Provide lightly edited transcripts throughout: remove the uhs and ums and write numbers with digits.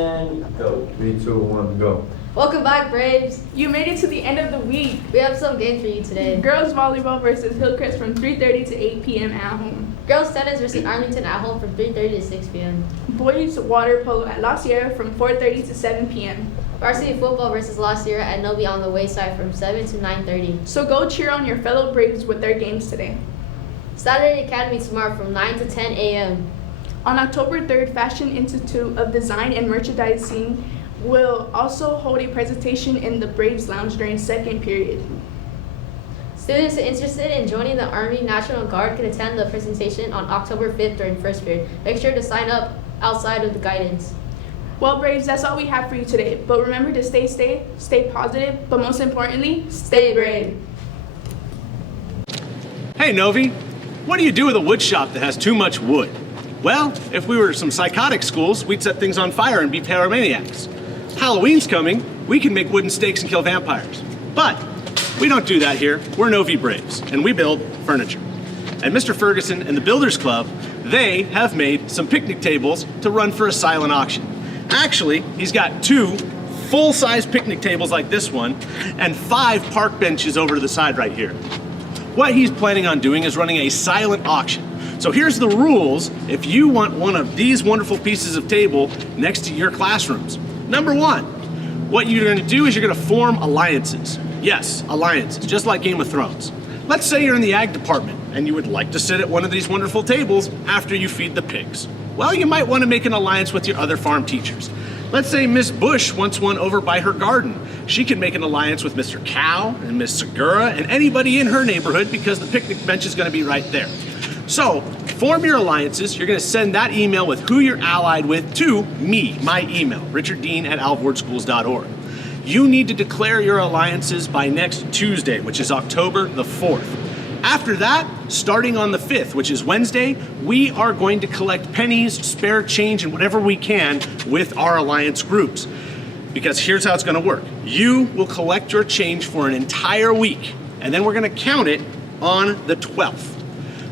And go. 3, 2, 1, go. Welcome back, Braves. You made it to the end of the week. We have some games for you today. Girls volleyball versus Hillcrest from 3:30 to 8 p.m. at home. Girls tennis versus Arlington at home from 3:30 to 6 p.m. Boys water polo at La Sierra from 4:30 to 7 p.m. Varsity football versus La Sierra at Novi on the Wayside from 7 to 9:30. So go cheer on your fellow Braves with their games today. Saturday Academy tomorrow from 9 to 10 a.m. On October 3rd, Fashion Institute of Design and Merchandising will also hold a presentation in the Braves Lounge during second period. Students interested in joining the Army National Guard can attend the presentation on October 5th during first period. Make sure to sign up outside of the guidance. Well, Braves, that's all we have for you today. But remember to stay positive, but most importantly, Stay brave. Hey Novi, what do you do with a wood shop that has too much wood? Well, if we were some psychotic schools, we'd set things on fire and be pyromaniacs. Halloween's coming, we can make wooden stakes and kill vampires. But we don't do that here. We're Novi Braves, and we build furniture. And Mr. Ferguson and the Builders Club, they have made some picnic tables to run for a silent auction. Actually, he's got 2 full-size picnic tables like this one, and 5 park benches over to the side right here. What he's planning on doing is running a silent auction. So here's the rules if you want one of these wonderful pieces of table next to your classrooms. Number 1, what you're gonna do is you're gonna form alliances. Yes, alliances, just like Game of Thrones. Let's say you're in the ag department and you would like to sit at one of these wonderful tables after you feed the pigs. Well, you might want to make an alliance with your other farm teachers. Let's say Miss Bush wants one over by her garden. She can make an alliance with Mr. Cow and Miss Segura and anybody in her neighborhood because the picnic bench is gonna be right there. So, form your alliances. You're gonna send that email with who you're allied with to me, my email, richarddean@alvordschools.org. You need to declare your alliances by next Tuesday, which is October the 4th. After that, starting on the 5th, which is Wednesday, we are going to collect pennies, spare change, and whatever we can with our alliance groups. Because here's how it's gonna work. You will collect your change for an entire week, and then we're gonna count it on the 12th.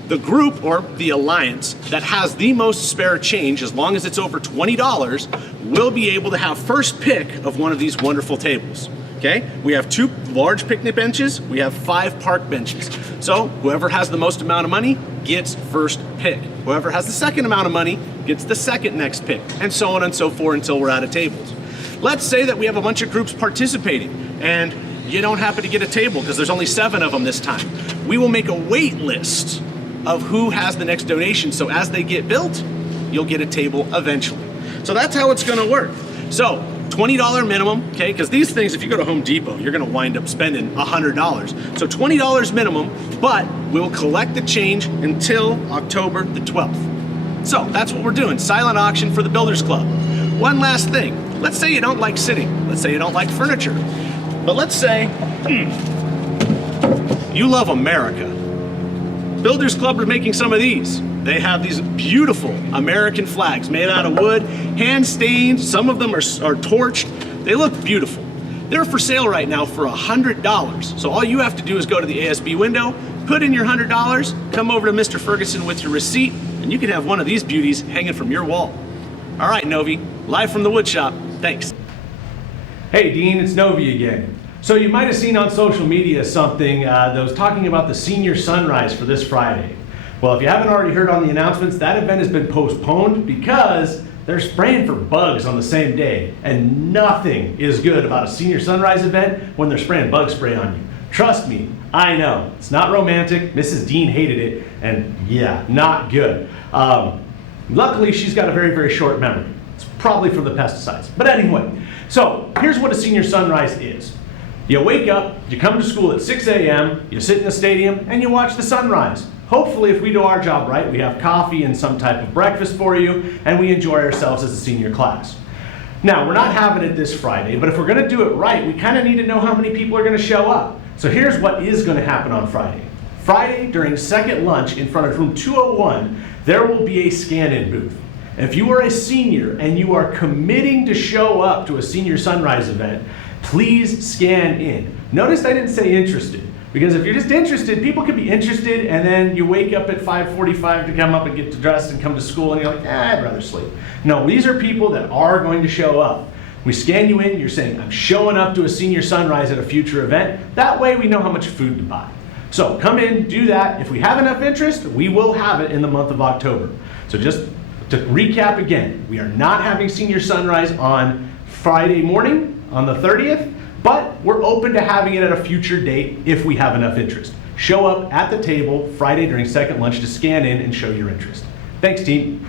The group, or the alliance, that has the most spare change, as long as it's over $20, will be able to have first pick of one of these wonderful tables. Okay? We have 2 large picnic benches, we have 5 park benches. So whoever has the most amount of money gets first pick. Whoever has the second amount of money gets the second next pick, and so on and so forth until we're out of tables. Let's say that we have a bunch of groups participating, and you don't happen to get a table because there's only 7 of them this time. We will make a wait list of who has the next donation, so as they get built, you'll get a table eventually. So that's how it's gonna work. So, $20 minimum, okay, because these things, if you go to Home Depot, you're gonna wind up spending $100. So $20 minimum, but we'll collect the change until October the 12th. So that's what we're doing, silent auction for the Builders Club. One last thing, let's say you don't like sitting, let's say you don't like furniture, but let's say, you love America. Builders Club are making some of these. They have these beautiful American flags made out of wood, hand stained, some of them are torched. They look beautiful. They're for sale right now for $100. So all you have to do is go to the ASB window, put in your $100, come over to Mr. Ferguson with your receipt, and you can have one of these beauties hanging from your wall. All right, Novi, live from the wood shop. Thanks. Hey Dean, it's Novi again. So you might have seen on social media something that was talking about the senior sunrise for this Friday. Well, if you haven't already heard on the announcements, that event has been postponed because they're spraying for bugs on the same day. And nothing is good about a senior sunrise event when they're spraying bug spray on you. Trust me, I know. It's not romantic. Mrs. Dean hated it, and yeah, not good. Luckily, she's got a very, very short memory. It's probably from the pesticides. But anyway, so here's what a senior sunrise is. You wake up, you come to school at 6 a.m., you sit in the stadium, and you watch the sunrise. Hopefully, if we do our job right, we have coffee and some type of breakfast for you, and we enjoy ourselves as a senior class. Now, we're not having it this Friday, but if we're gonna do it right, we kinda need to know how many people are gonna show up. So here's what is gonna happen on Friday. Friday, during second lunch in front of room 201, there will be a scan-in booth. If you are a senior and you are committing to show up to a senior sunrise event, please scan in. Notice I didn't say interested, Because if you're just interested, people can be interested and then you wake up at 5:45 to come up and get dressed and come to school and you're like, I'd rather sleep. No, these are people that are going to show up. We scan you in, you're saying, I'm showing up to a senior sunrise at a future event. That way we know how much food to buy. So come in, do that. If we have enough interest, we will have it in the month of October. So just to recap again, we are not having senior sunrise on Friday morning on the 30th, but we're open to having it at a future date if we have enough interest. Show up at the table Friday during second lunch to scan in and show your interest. Thanks, team.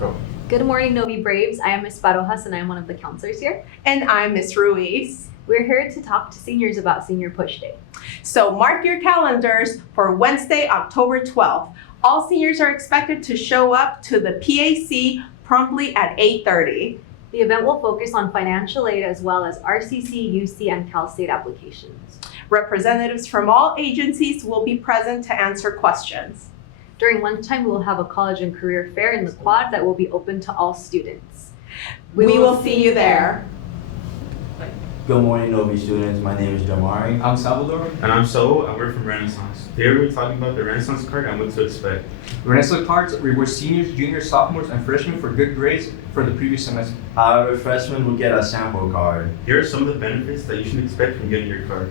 Go. Good morning, Novi Braves. I am Ms. Barojas and I am one of the counselors here. And I'm Miss Ruiz. We're here to talk to seniors about Senior Push Day. So mark your calendars for Wednesday, October 12th. All seniors are expected to show up to the PAC promptly at 8:30. The event will focus on financial aid as well as RCC, UC, and Cal State applications. Representatives from all agencies will be present to answer questions. During lunchtime, we will have a college and career fair in the quad that will be open to all students. We will see you there. Good morning, Novi students. My name is Jamari. I'm Salvador. And I'm Saul, and we're from Renaissance. Today we're talking about the Renaissance card and what to expect. Renaissance cards reward seniors, juniors, sophomores, and freshmen for good grades for the previous semester. However, freshmen will get a sample card. Here are some of the benefits that you should expect from getting your card.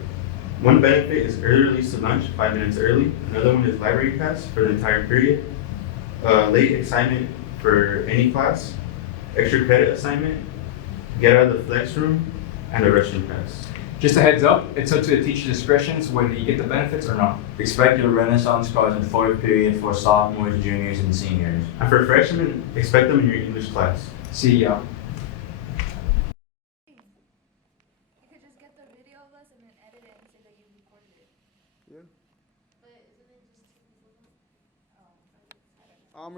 One benefit is early release to lunch, 5 minutes early. Another one is library pass for the entire period. Late assignment for any class. Extra credit assignment. Get out of the flex room. And a restroom pass. Just a heads up, it's up to the teacher's discretion whether you get the benefits or not. Expect your Renaissance cards in fourth period for sophomores, juniors, and seniors. And for freshmen, expect them in your English class. See y'all. You could just get the video of us and then edit it and say that you recorded it. Yeah. But isn't it just 2 people? Oh.